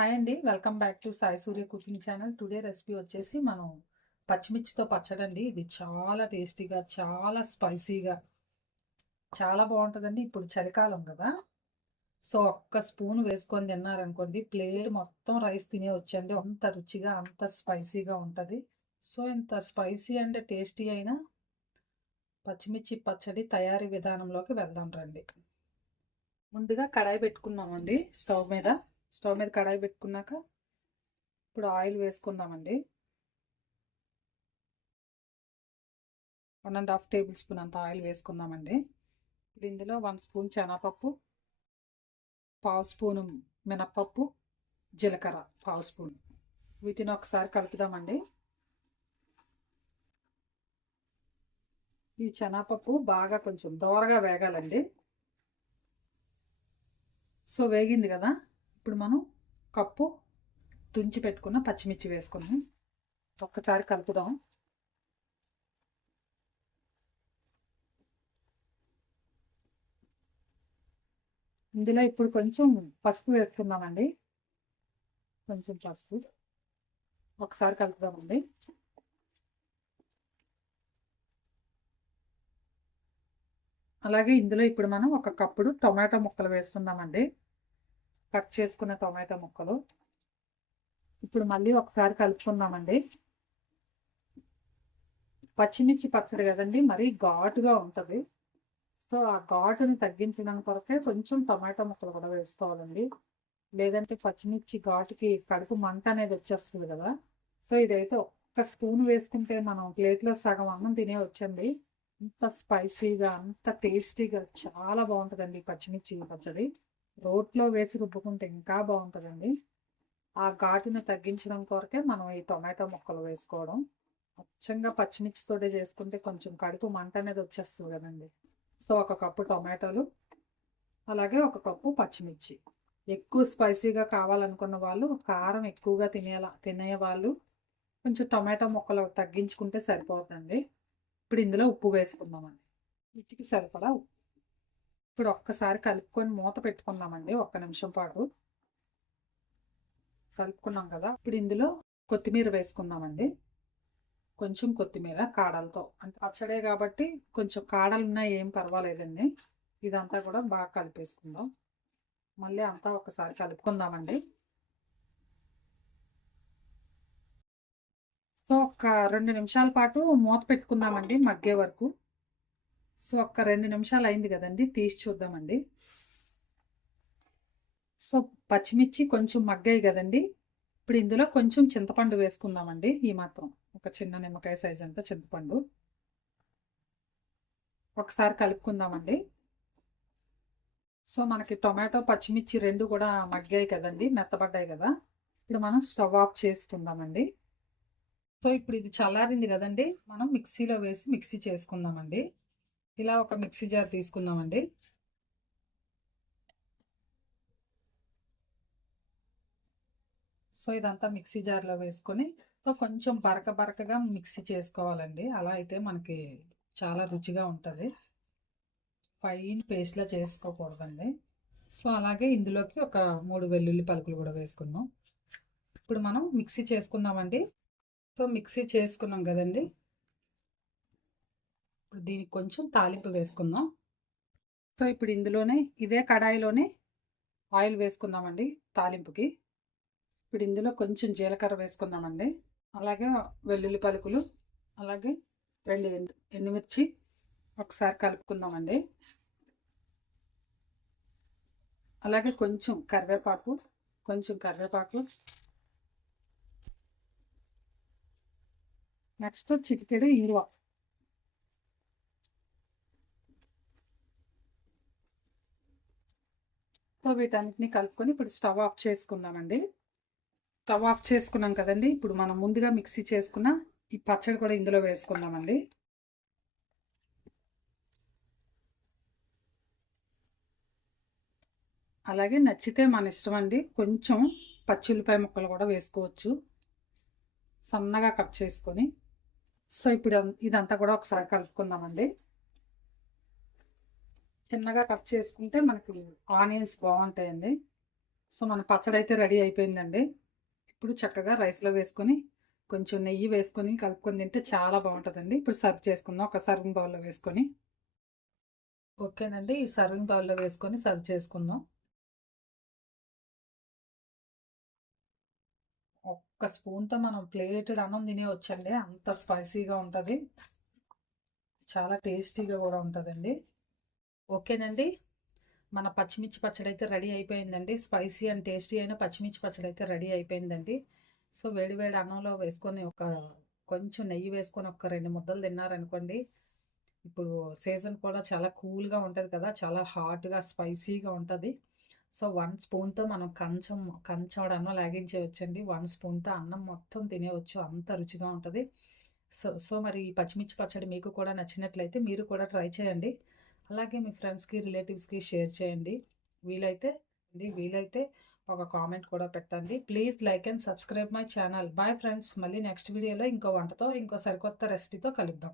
Hi అండి welcome back to Sai Surya cooking channel today recipe వచ్చేసి మనం పచ్చిమిర్చితో పచ్చడి అండి ఇది చాలా టేస్టీగా చాలా స్పైసీగా చాలా బాగుంటుందండి. ఇప్పుడు చలికాలం కదా సో ఒక్క స్పూన్ వేసుకొని తిన్నారనుకోండి ప్లేట్ మొత్తం రైస్ తినే వచ్చండి అంత రుచిగా అంత స్పైసీగా ఉంటుంది. సో ఇంత స్పైసీ అండ్ టేస్టీ అయిన పచ్చిమిర్చి పచ్చడి తయారీ విధానంలోకి వెళ్దాం రండి. ముందుగా కడాయి పెట్టుకున్నామండి స్టవ్ మీద. స్టవ్ మీద కడాయి పెట్టుకున్నాక ఇప్పుడు ఆయిల్ వేసుకుందామండి. One and half tablespoon అంత ఆయిల్ వేసుకుందామండి. ఇప్పుడు ఇందులో వన్ స్పూన్ శనగపప్పు పావు స్పూను మినప్పప్పు జీలకర్ర పావు స్పూన్. వీటిని ఒకసారి కలుపుదామండి. ఈ శనగపప్పు బాగా కొంచెం దోరగా వేగాలండి. సో వేగింది కదా? ఇప్పుడు మనం కప్పు తుంచి పెట్టుకున్న పచ్చిమిర్చి వేసుకుని ఒక్కసారి కలుపుదాం. ఇందులో ఇప్పుడు కొంచెం పసుపు వేసుకుందామండి. కొంచెం పసుపు. ఒకసారి కలుపుదామండి. అలాగే ఇందులో ఇప్పుడు మనం ఒక కప్పుడు టొమాటో ముక్కలు వేస్తున్నామండి కట్ చేసుకున్న టొమాటో ముక్కలు. ఇప్పుడు మళ్ళీ ఒకసారి కలుపుకుందామండి. పచ్చిమిర్చి పచ్చడి కదండి మరీ ఘాటుగా ఉంటుంది. సో ఆ ఘాటుని తగ్గించడం కొరకే కొంచెం టొమాటో ముక్కలు కూడా వేసుకోవాలండి. లేదంటే పచ్చిమిర్చి ఘాటుకి కడుపు మంట అనేది వచ్చేస్తుంది కదా. సో ఇదైతే ఒక్క స్పూన్ వేసుకుంటే మనం ప్లేట్లో సగం అన్నం తినే వచ్చండి. అంత స్పైసీగా అంత టేస్టీగా చాలా బాగుంటుందండి పచ్చిమిర్చి పచ్చడి. రోట్లో వేసి రుబ్బుకుంటే ఇంకా బాగుంటుందండి. ఆ ఘాటును తగ్గించడం కొరకే మనం ఈ టొమాటో ముక్కలు వేసుకోవడం. అచ్చంగా పచ్చిమిర్చితోటే చేసుకుంటే కొంచెం కడుపు మంట అనేది వచ్చేస్తుంది కదండి. సో ఒక కప్పు టొమాటోలు అలాగే ఒక కప్పు పచ్చిమిర్చి. ఎక్కువ స్పైసీగా కావాలనుకున్న వాళ్ళు కారం ఎక్కువగా తినేలా తినే వాళ్ళు కొంచెం టొమాటో ముక్కలు తగ్గించుకుంటే సరిపోతుందండి ఇప్పుడు ఇందులో ఉప్పు వేసుకుందామండి. రుచికి సరిపడా ఉప్పు. ఇప్పుడు ఒక్కసారి కలుపుకొని మూత పెట్టుకుందామండి ఒక్క నిమిషం పాటు. కలుపుకున్నాం కదా ఇప్పుడు ఇందులో కొత్తిమీర వేసుకుందామండి. కొంచెం కొత్తిమీర కాడలతో. అంటే పచ్చడే కాబట్టి కొంచెం కాడలున్నా ఏం పర్వాలేదండి. ఇదంతా కూడా బాగా కలిపేసుకుందాం. మళ్ళీ అంతా ఒకసారి కలుపుకుందామండి. సో ఒక రెండు నిమిషాల పాటు మూత పెట్టుకుందామండి మగ్గే వరకు. సో ఒక్క రెండు నిమిషాలు అయింది కదండి. తీసి చూద్దామండి. సో పచ్చిమిర్చి కొంచెం మగ్గాయి కదండి. ఇప్పుడు ఇందులో కొంచెం చింతపండు వేసుకుందామండి. ఈ మాత్రం ఒక చిన్న నిమ్మకాయ సైజ్ అంతా చింతపండు. ఒకసారి కలుపుకుందామండి. సో మనకి టొమాటో పచ్చిమిర్చి రెండు కూడా మగ్గాయి కదండి. మెత్తబడ్డాయి కదా. ఇప్పుడు మనం స్టవ్ ఆఫ్ చేసుకుందామండి. సో ఇప్పుడు ఇది చల్లారింది కదండి. మనం మిక్సీలో వేసి మిక్సీ చేసుకుందామండి. ఇలా ఒక మిక్సీ జార్ తీసుకుందామండి. సో ఇదంతా మిక్సీ జార్లో వేసుకొని సో కొంచెం బరక బరకగా మిక్సీ చేసుకోవాలండి. అలా అయితే మనకి చాలా రుచిగా ఉంటుంది. ఫైన్ పేస్ట్లా చేసుకోకూడదండి. సో అలాగే ఇందులోకి ఒక మూడు వెల్లుల్లి పలుకులు కూడా వేసుకున్నాం ఇప్పుడు మనం మిక్సీ చేసుకుందామండి. సో మిక్సీ చేసుకున్నాం కదండి. ఇప్పుడు దీనికి కొంచెం తాలింపు వేసుకుందాం. సో ఇప్పుడు ఇందులోనే ఇదే కడాయిలోనే ఆయిల్ వేసుకుందామండి తాలింపుకి. ఇప్పుడు ఇందులో కొంచెం జీలకర్ర వేసుకుందామండి. అలాగే వెల్లుల్లి పలుకులు అలాగే రెండు ఎండు ఎండుమిర్చి ఒకసారి కలుపుకుందామండి. అలాగే కొంచెం కరివేపాకు కొంచెం కరివేపాకు. నెక్స్ట్ చిటికెడు ఇంగువ. సో వీటన్నిటిని కలుపుకొని ఇప్పుడు స్టవ్ ఆఫ్ చేసుకుందామండి. స్టవ్ ఆఫ్ చేసుకున్నాం కదండి. ఇప్పుడు మనం ముందుగా మిక్సీ చేసుకున్న ఈ పచ్చడి కూడా ఇందులో వేసుకుందామండి. అలాగే నచ్చితే మన ఇష్టం అండి. కొంచెం పచ్చిల్లిపాయ ముక్కలు కూడా వేసుకోవచ్చు. సన్నగా కట్ చేసుకొని. సో ఇప్పుడు ఇదంతా కూడా ఒకసారి కలుపుకుందామండి. చిన్నగా కట్ చేసుకుంటే మనకి ఆనియన్స్ బాగుంటాయండి. సో మన పచ్చడి అయితే రెడీ అయిపోయిందండి. ఇప్పుడు చక్కగా రైస్లో వేసుకొని కొంచెం నెయ్యి వేసుకొని కలుపుకొని తింటే చాలా బాగుంటుందండి. ఇప్పుడు సర్వ్ చేసుకుందాం. ఒక సర్వింగ్ బౌల్లో వేసుకొని. ఓకేనండి. ఈ సర్వింగ్ బౌల్లో వేసుకొని సర్వ్ చేసుకుందాం. ఒక్క స్పూన్తో మనం ప్లేటెడ్ అన్నం తినేవచ్చండి అంత స్పైసీగా ఉంటుంది. చాలా టేస్టీగా కూడా ఉంటుందండి. ఓకేనండి. మన పచ్చిమిర్చి పచ్చడి అయితే రెడీ అయిపోయిందండి. స్పైసీ అండ్ టేస్టీ అయిన పచ్చిమిర్చి పచ్చడి అయితే రెడీ అయిపోయిందండి. సో వేడి వేడి అన్నంలో వేసుకొని ఒక కొంచెం నెయ్యి వేసుకొని ఒక రెండు ముద్దలు తిన్నారనుకోండి ఇప్పుడు సీజన్ కూడా చాలా కూల్గా ఉంటుంది కదా చాలా హాట్గా స్పైసీగా ఉంటుంది. సో వన్ స్పూన్తో మనం కంచం కంచాడు అన్నం లాగించేయచ్చండి. వన్ స్పూన్తో అన్నం మొత్తం తినేవచ్చు అంత రుచిగా ఉంటుంది. సో సో మరి ఈ పచ్చిమిర్చి పచ్చడి మీకు కూడా నచ్చినట్లయితే మీరు కూడా ట్రై చేయండి. అలాగే మీ ఫ్రెండ్స్కి రిలేటివ్స్కి షేర్ చేయండి. వీలైతే వీలైతే ఒక కామెంట్ కూడా పెట్టండి. Please like and subscribe my channel bye friends మళ్ళీ నెక్స్ట్ వీడియోలో ఇంకో వంటతో ఇంకో సరికొత్త రెసిపీతో కలుద్దాం.